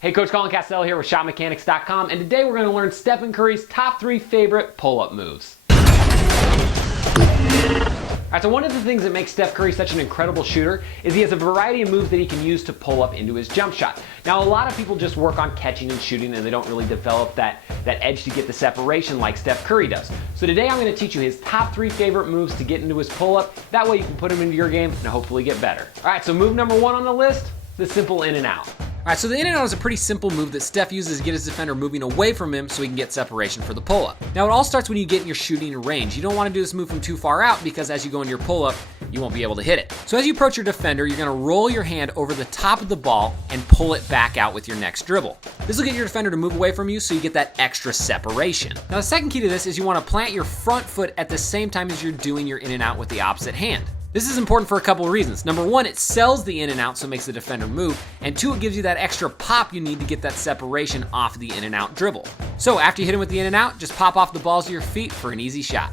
Hey, Coach Colin Castell here with ShotMechanics.com, and today we're going to learn Stephen Curry's top 3 favorite pull-up moves. Alright, so one of the things that makes Steph Curry such an incredible shooter is he has a variety of moves that he can use to pull up into his jump shot. Now, a lot of people just work on catching and shooting and they don't really develop that edge to get the separation like Steph Curry does. So today I'm going to teach you his top 3 favorite moves to get into his pull-up. That way you can put him into your game and hopefully get better. Alright, so move number 1 on the list, the simple in and out. Alright, so the in and out is a pretty simple move that Steph uses to get his defender moving away from him so he can get separation for the pull-up. Now, it all starts when you get in your shooting range. You don't want to do this move from too far out because as you go into your pull-up, you won't be able to hit it. So as you approach your defender, you're going to roll your hand over the top of the ball and pull it back out with your next dribble. This will get your defender to move away from you so you get that extra separation. Now, the second key to this is you want to plant your front foot at the same time as you're doing your in and out with the opposite hand. This is important for a couple of reasons. Number 1, it sells the in and out, so it makes the defender move. And 2, it gives you that extra pop you need to get that separation off the in and out dribble. So after you hit him with the in and out, just pop off the balls of your feet for an easy shot.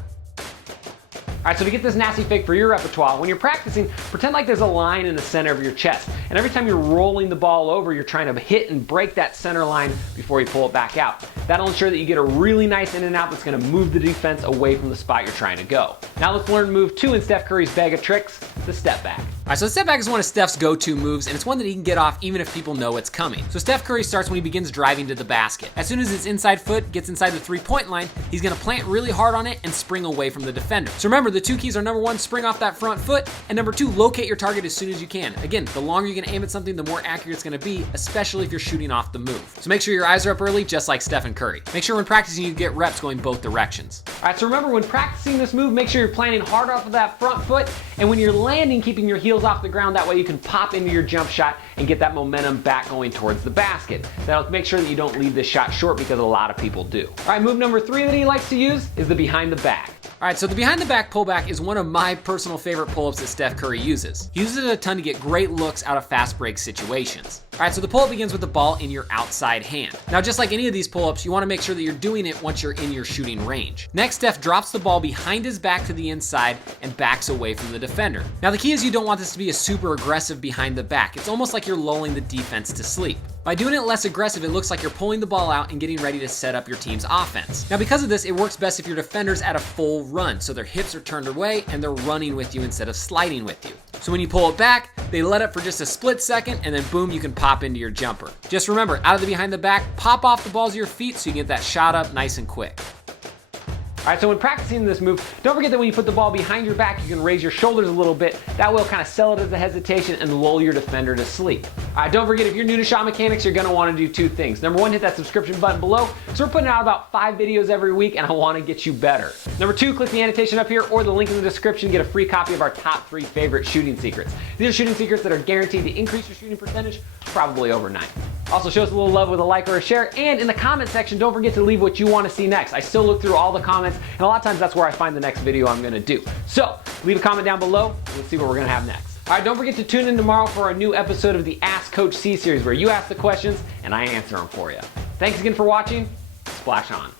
Alright, so to get this nasty fake for your repertoire, when you're practicing, pretend like there's a line in the center of your chest. And every time you're rolling the ball over, you're trying to hit and break that center line before you pull it back out. That'll ensure that you get a really nice in and out that's going to move the defense away from the spot you're trying to go. Now let's learn move 2 in Steph Curry's bag of tricks, the step back. Alright, so the step back is one of Steph's go-to moves, and it's one that he can get off even if people know it's coming. So Steph Curry starts when he begins driving to the basket. As soon as his inside foot gets inside the three-point line, he's going to plant really hard on it and spring away from the defender. So remember, the 2 keys are number 1, spring off that front foot, and number 2, locate your target as soon as you can. Again, the longer you can aim at something, the more accurate it's going to be, especially if you're shooting off the move. So make sure your eyes are up early, just like Stephen Curry. Make sure when practicing you get reps going both directions. Alright, so remember when practicing this move, make sure you're planting hard off of that front foot, and when you're landing, keeping your heels off the ground. That way you can pop into your jump shot and get that momentum back going towards the basket. That'll make sure that you don't leave this shot short because a lot of people do. Alright, move number 3 that he likes to use is the behind the back. Alright, so the behind the back pullback is one of my personal favorite pull-ups that Steph Curry uses. He uses it a ton to get great looks out of fast break situations. Alright, so the pull-up begins with the ball in your outside hand. Now, just like any of these pull-ups, you want to make sure that you're doing it once you're in your shooting range. Next, Steph drops the ball behind his back to the inside and backs away from the defender. Now, the key is you don't want this to be a super aggressive behind the back. It's almost like you're lulling the defense to sleep. By doing it less aggressive, it looks like you're pulling the ball out and getting ready to set up your team's offense. Now, because of this, it works best if your defender's at a full run, so their hips are turned away and they're running with you instead of sliding with you. So when you pull it back, they let up for just a split second, and then boom, you can pop into your jumper. Just remember, out of the behind the back, pop off the balls of your feet so you can get that shot up nice and quick. Alright, so when practicing this move, don't forget that when you put the ball behind your back, you can raise your shoulders a little bit. That will kind of sell it as a hesitation and lull your defender to sleep. Alright, don't forget, if you're new to Shot Mechanics, you're going to want to do 2 things. Number 1, hit that subscription button below. So we're putting out about 5 videos every week, and I want to get you better. Number 2, click the annotation up here or the link in the description. Get a free copy of our top 3 favorite shooting secrets. These are shooting secrets that are guaranteed to increase your shooting percentage, probably overnight. Also, show us a little love with a like or a share, and in the comment section, don't forget to leave what you want to see next. I still look through all the comments, and a lot of times that's where I find the next video I'm going to do. So, leave a comment down below, and let's see what we're going to have next. Alright, don't forget to tune in tomorrow for a new episode of the Ask Coach C series, where you ask the questions, and I answer them for you. Thanks again for watching. Splash on.